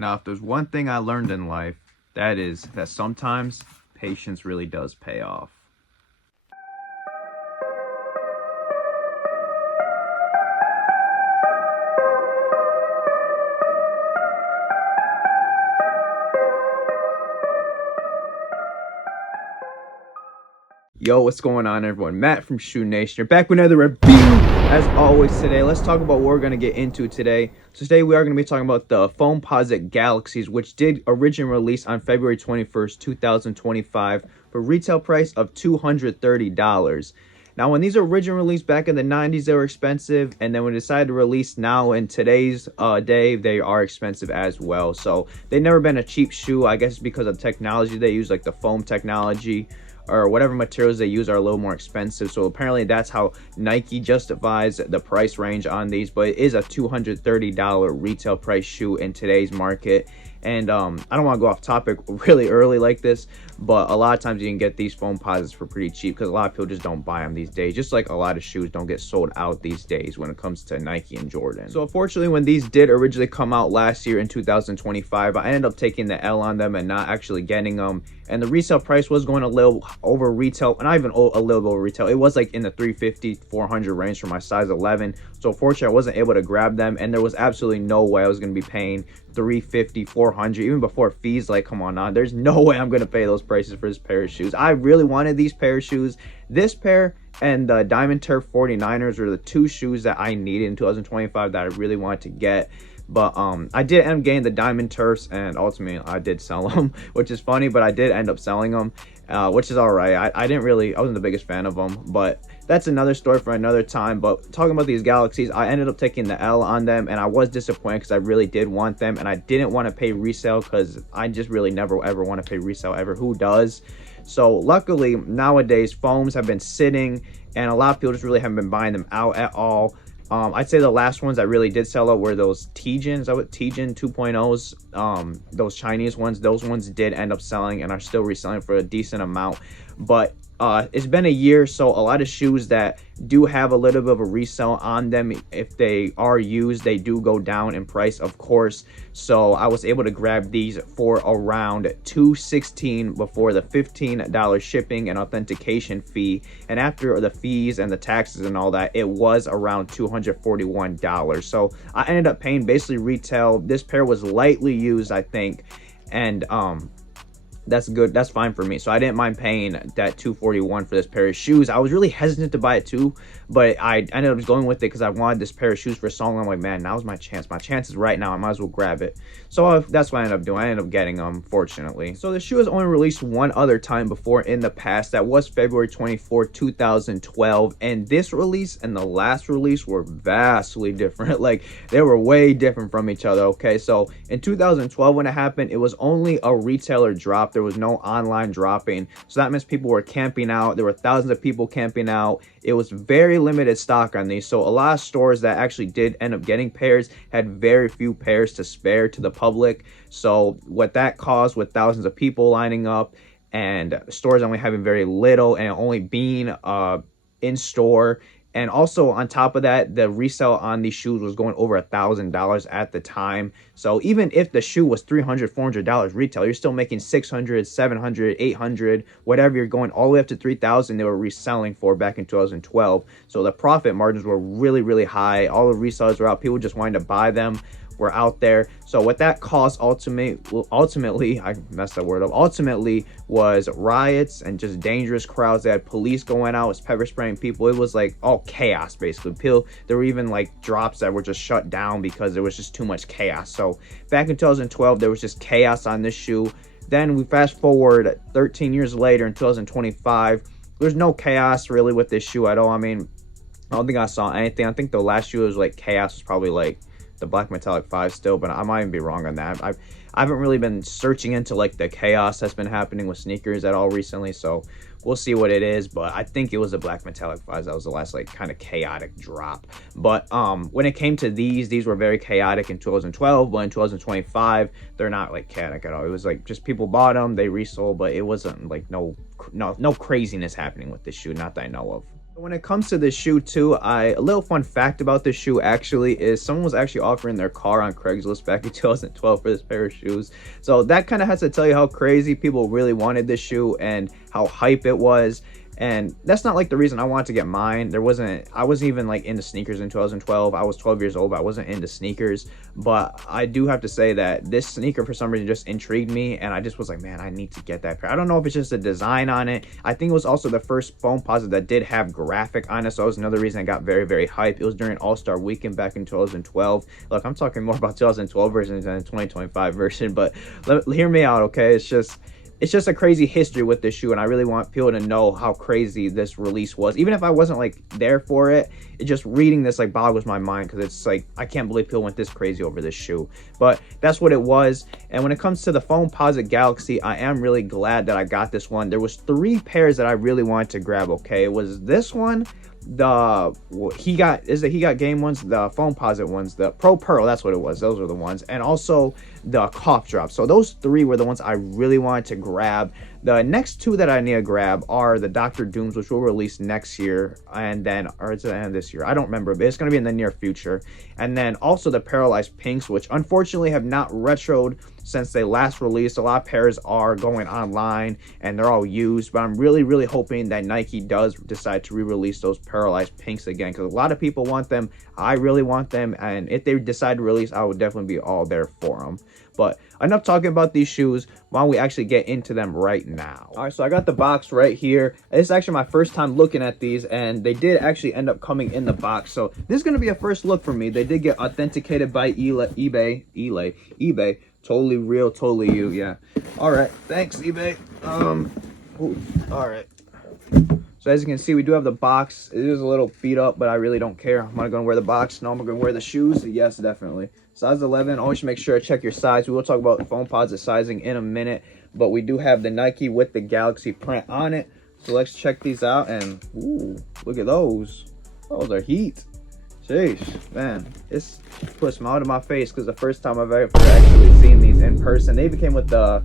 Now, if there's one thing I learned in life, that is that sometimes patience really does pay off. Yo, what's going on, everyone? Matt from Shoe Nation. You're back with another review. As always, today, let's talk about what we're going to get into today. So today, we are going to be talking about the Foamposite Galaxies, which did originally release on February 21st, 2025, for retail price of $230. Now, when these originally released back in the 90s, they were expensive, and then when they decided to release now in today's day, they are expensive as well. So they've never been a cheap shoe. I guess because of the technology they use, like the foam technology, or whatever materials they use are a little more expensive. So apparently that's how Nike justifies the price range on these, but it is a $230 retail price shoe in today's market. And I don't want to go off topic really early like this, but a lot of times you can get these Foamposites for pretty cheap because a lot of people just don't buy them these days, just like a lot of shoes don't get sold out these days when it comes to Nike and Jordan. So unfortunately, when these did originally come out last year in 2025, I ended up taking the L on them and not actually getting them. And the resale price was going a little over retail, not even a little over retail. It was like in the $350, $400 range for my size 11. So unfortunately, I wasn't able to grab them, and there was absolutely no way I was going to be paying $350, $400, even before fees. Like, come on now, there's no way I'm going to pay those prices for this pair of shoes. I really wanted these pair of shoes. This pair and the Diamond Turf 49ers were the two shoes that I needed in 2025 that I really wanted to get. But I did end up getting the Diamond Turfs, and ultimately I did sell them, which is funny, but I did end up selling them, which is all right. I wasn't the biggest fan of them, but that's another story for another time. But talking about these Galaxies, I ended up taking the L on them, and I was disappointed because I really did want them, and I didn't want to pay resale because I just really never ever want to pay resale ever. Who does? So luckily nowadays foams have been sitting, and a lot of people just really haven't been buying them out at all. I'd say the last ones that really did sell out were those Tijin 2.0s, those Chinese ones. Those ones did end up selling and are still reselling for a decent amount. But it's been a year, so a lot of shoes that do have a little bit of a resale on them, if they are used, they do go down in price, of course. So I was able to grab these for around $216 before the $15 shipping and authentication fee, and after the fees and the taxes and all that, it was around $241. So I ended up paying basically retail. This pair was lightly used, I think, and that's good. That's fine for me. So I didn't mind paying that $241 for this pair of shoes. I was really hesitant to buy it too, but I ended up going with it because I wanted this pair of shoes for so long. I'm like, man, now's my chance. My chance is right now. I might as well grab it. So that's what I ended up doing. I ended up getting them, fortunately. So the shoe has only released one other time before in the past. That was February 24th, 2012. And this release and the last release were vastly different. Like, they were way different from each other, okay? So in 2012, when it happened, it was only a retailer drop. There was no online dropping, so that means people were camping out. There were thousands of people camping out. It was very limited stock on these, so a lot of stores that actually did end up getting pairs had very few pairs to spare to the public. So what that caused, with thousands of people lining up and stores only having very little and only being in store. And also on top of that, the resale on these shoes was going over $1,000 at the time. So even if the shoe was $300, $400 retail, you're still making $600, $700, $800, whatever. You're going all the way up to $3,000 they were reselling for back in 2012. So the profit margins were really, really high. All the resellers were out. People just wanted to buy them, were out there. So what that caused ultimately, I messed that word up, ultimately was riots and just dangerous crowds. They had police going out, was pepper spraying people. It was like all chaos, basically. There were even like drops that were just shut down because there was just too much chaos. So back in 2012, there was just chaos on this shoe. Then we fast forward 13 years later in 2025, there's no chaos really with this shoe at all. I mean, I don't think I saw anything. I think the last shoe was like chaos was probably like the black metallic 5 still, but I might even be wrong on that. I haven't really been searching into like the chaos that's been happening with sneakers at all recently, so we'll see what it is. But I think it was the black metallic 5s that was the last like kind of chaotic drop. But when it came to these were very chaotic in 2012, but in 2025 they're not like chaotic at all. It was like just people bought them, they resold, but it wasn't like no craziness happening with this shoe, not that I know of. When it comes to this shoe too, a little fun fact about this shoe actually is someone was actually offering their car on Craigslist back in 2012 for this pair of shoes. So that kind of has to tell you how crazy people really wanted this shoe and how hype it was. And that's not like the reason I wanted to get mine. I wasn't even like into sneakers in 2012. I was 12 years old, but I wasn't into sneakers. But I do have to say that this sneaker for some reason just intrigued me, and I just was like, man, I need to get that pair. I don't know if it's just the design on it. I think it was also the first Foamposite that did have graphic on it, so that was another reason I got very, very hyped. It was during All-Star Weekend back in 2012. Look, I'm talking more about 2012 version than 2025 version, but hear me out, okay? It's just a crazy history with this shoe, and I really want people to know how crazy this release was. Even if I wasn't like there for it, it just reading this like boggles my mind, because it's like I can't believe people went this crazy over this shoe. But that's what it was. And when it comes to the Foamposite Galaxy, I am really glad that I got this one. There was 3 pairs that I really wanted to grab. Okay, it was this one, the he got game ones, the Foamposite ones, the Pro Pearl, that's what it was, those were the ones, and also the cough drop. So those 3 were the ones I really wanted to grab. The next 2 that I need to grab are the Dr. Dooms, which will release next year, and then, or it's the end of this year, I don't remember, but it's going to be in the near future. And then also the Paralyzed Pinks, which unfortunately have not retroed since they last released. A lot of pairs are going online and they're all used, but I'm really, really hoping that Nike does decide to re-release those Paralyzed Pinks again, because a lot of people want them. I really want them, and if they decide to release, I would definitely be all there for them. But enough talking about these shoes. Why don't we actually get into them right now? All right, so I got the box right here. It's actually my first time looking at these, and they did actually end up coming in the box. So this is going to be a first look for me. They did get authenticated by eBay. Totally real, totally you, yeah. All right, thanks, eBay. All right. So as you can see, we do have the box. It is a little beat up, but I really don't care. Am I going to wear the box? No, I'm going to wear the shoes. Yes, definitely. Size 11. Always make sure to check your size. We will talk about Foamposite sizing in a minute, but we do have the Nike with the Galaxy print on it. So let's check these out, and ooh, look at those. Those are heat. Jeez, man, it's put a smile to my face, because the first time I've ever actually seen these in person. They even came with the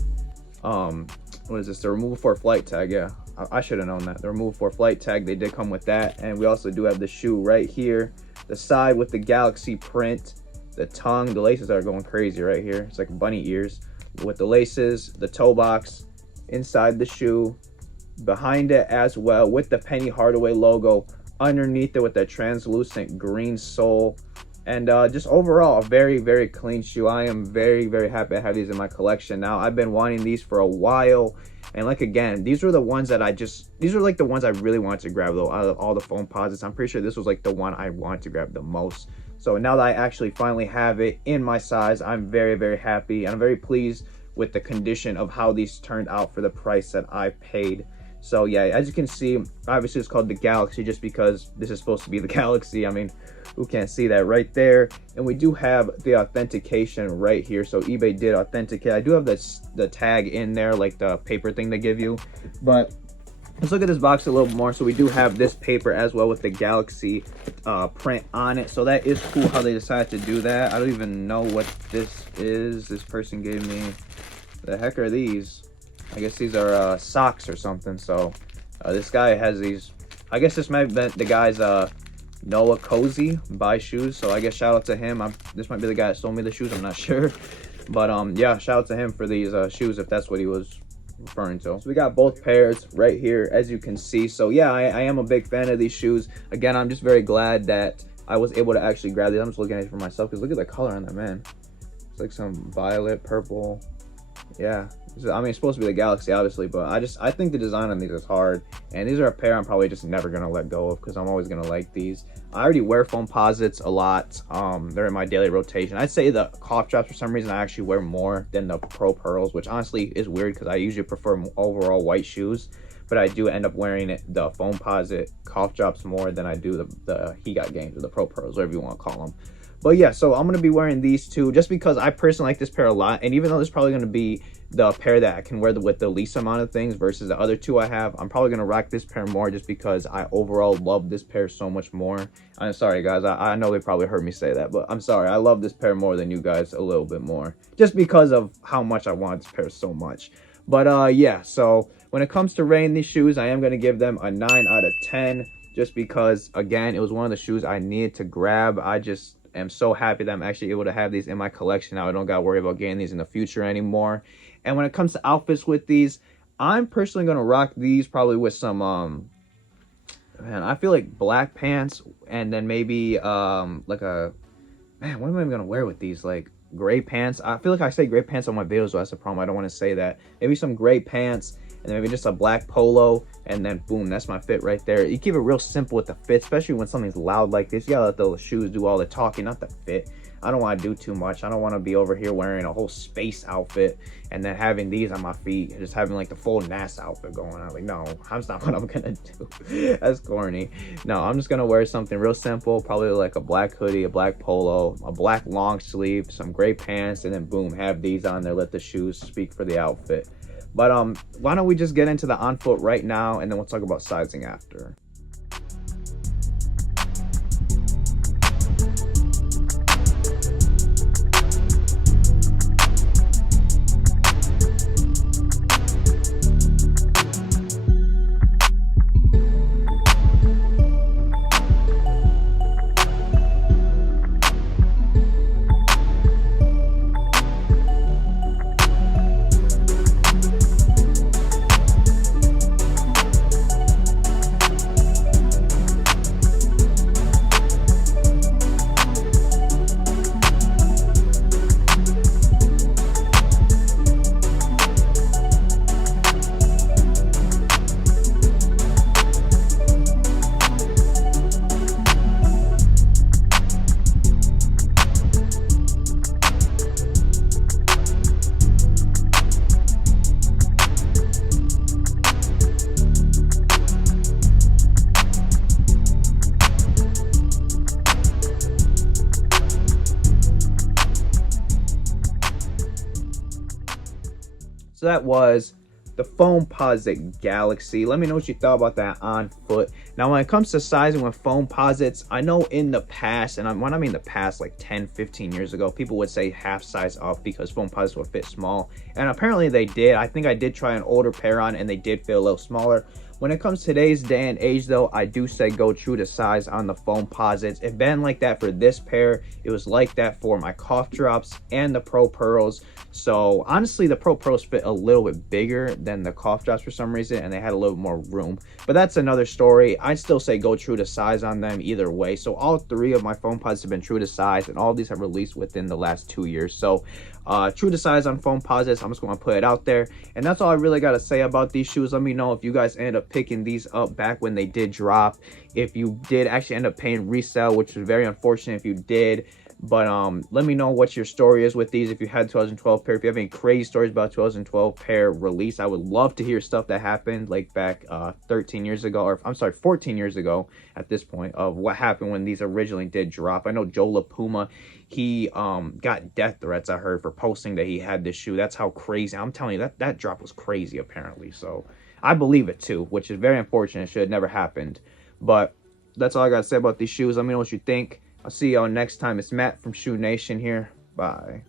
what is this, the remove for flight tag. Yeah, I should have known that, the remove for flight tag. They did come with that. And we also do have the shoe right here, the side with the Galaxy print, the tongue, the laces are going crazy right here. It's like bunny ears with the laces, the toe box inside the shoe, behind it as well with the Penny Hardaway logo underneath it with that translucent green sole. And just overall a very, very clean shoe. I am very, very happy to have these in my collection now. I've been wanting these for a while, and like, again, these were the ones that these are like the ones I really wanted to grab though, out of all the Foamposites. I'm pretty sure this was like the one I wanted to grab the most. So now that I actually finally have it in my size, I'm very, very happy, and I'm very pleased with the condition of how these turned out for the price that I paid. So yeah, as you can see, obviously it's called the Galaxy just because this is supposed to be the Galaxy. I mean, who can't see that right there? And we do have the authentication right here. So eBay did authenticate. I do have the tag in there, like the paper thing they give you. But let's look at this box a little more. So we do have this paper as well with the Galaxy print on it. So that is cool how they decided to do that. I don't even know what this is. This person gave me, the heck are these? I guess these are socks or something. So this guy has these. I guess this might be the guy's Noah Cozy buy shoes. So I guess shout out to him. This might be the guy that sold me the shoes. I'm not sure. But yeah, shout out to him for these shoes if that's what he was referring to. So we got both pairs right here, as you can see. So yeah, I am a big fan of these shoes. Again, I'm just very glad that I was able to actually grab these. I'm just looking at it for myself, because look at the color on that, man. It's like some violet, purple. Yeah, I mean, it's supposed to be the Galaxy, obviously, but I think the design on these is hard, and these are a pair I'm probably just never gonna let go of, because I'm always gonna like these. I already wear Foamposites a lot. They're in my daily rotation. I'd say the cough drops, for some reason, I actually wear more than the Pro Pearls, which honestly is weird because I usually prefer overall white shoes, but I do end up wearing the Foamposite cough drops more than I do the He Got Games, or the Pro Pearls, whatever you want to call them. But yeah, so I'm going to be wearing these two just because I personally like this pair a lot. And even though this is probably going to be the pair that I can wear with the least amount of things versus the other two I have, I'm probably going to rock this pair more just because I overall love this pair so much more. I'm sorry, guys. I know they probably heard me say that, but I'm sorry. I love this pair more than you guys a little bit more just because of how much I want this pair so much. But yeah, so when it comes to rating these shoes, I am going to give them a 9 out of 10. just because, again, it was one of the shoes I needed to grab. I just am so happy that I'm actually able to have these in my collection now. I don't got to worry about getting these in the future anymore. And when it comes to outfits with these, I'm personally going to rock these probably with some, man, I feel like black pants, and then maybe like a, man, what am I even going to wear with these? Like gray pants. I feel like I say gray pants on my videos, so that's the problem. I don't want to say that. Maybe some gray pants, and then maybe just a black polo, and then boom, that's my fit right there. You keep it real simple with the fit, especially when something's loud like this. You gotta let those shoes do all the talking, not the fit. I don't want to do too much. I don't want to be over here wearing a whole space outfit and then having these on my feet, just having like the full NASA outfit going on. Like, no, that's not what I'm gonna do. That's corny. No, I'm just gonna wear something real simple, probably like a black hoodie, a black polo, a black long sleeve, some gray pants, and then boom, have these on there. Let the shoes speak for the outfit. But why don't we just get into the on foot right now, and then we'll talk about sizing after. So that was the Foamposite Galaxy. Let me know what you thought about that on foot. Now, when it comes to sizing with Foamposites, I know in the past, and when I mean the past, like 10, 15 years ago, people would say half size up because Foamposites would fit small. And apparently they did. I think I did try an older pair on and they did fit a little smaller. When it comes to today's day and age, though, I do say go true to size on the Foamposites. It's been like that for this pair. It was like that for my cough drops and the Pro Pearls. So honestly, the Pro Pearls fit a little bit bigger than the cough drops for some reason, and they had a little more room. But that's another story. I'd still say go true to size on them either way. So all three of my Foamposites have been true to size, and all these have released within the last 2 years. So true to size on Foamposites. I'm just going to put it out there. And that's all I really got to say about these shoes. Let me know if you guys ended up picking these up back when they did drop. If you did actually end up paying resale, which was very unfortunate if you did. But let me know what your story is with these. If you had 2012 pair, if you have any crazy stories about 2012 pair release, I would love to hear stuff that happened like back 13 years ago, or I'm sorry, 14 years ago at this point, of what happened when these originally did drop. I know Joe LaPuma, he got death threats, I heard, for posting that he had this shoe. That's how crazy. I'm telling you, that drop was crazy apparently. So I believe it too, which is very unfortunate. It should have never happened. But that's all I got to say about these shoes. Let me know what you think. I'll see y'all next time. It's Matt from Shoe Nation here. Bye.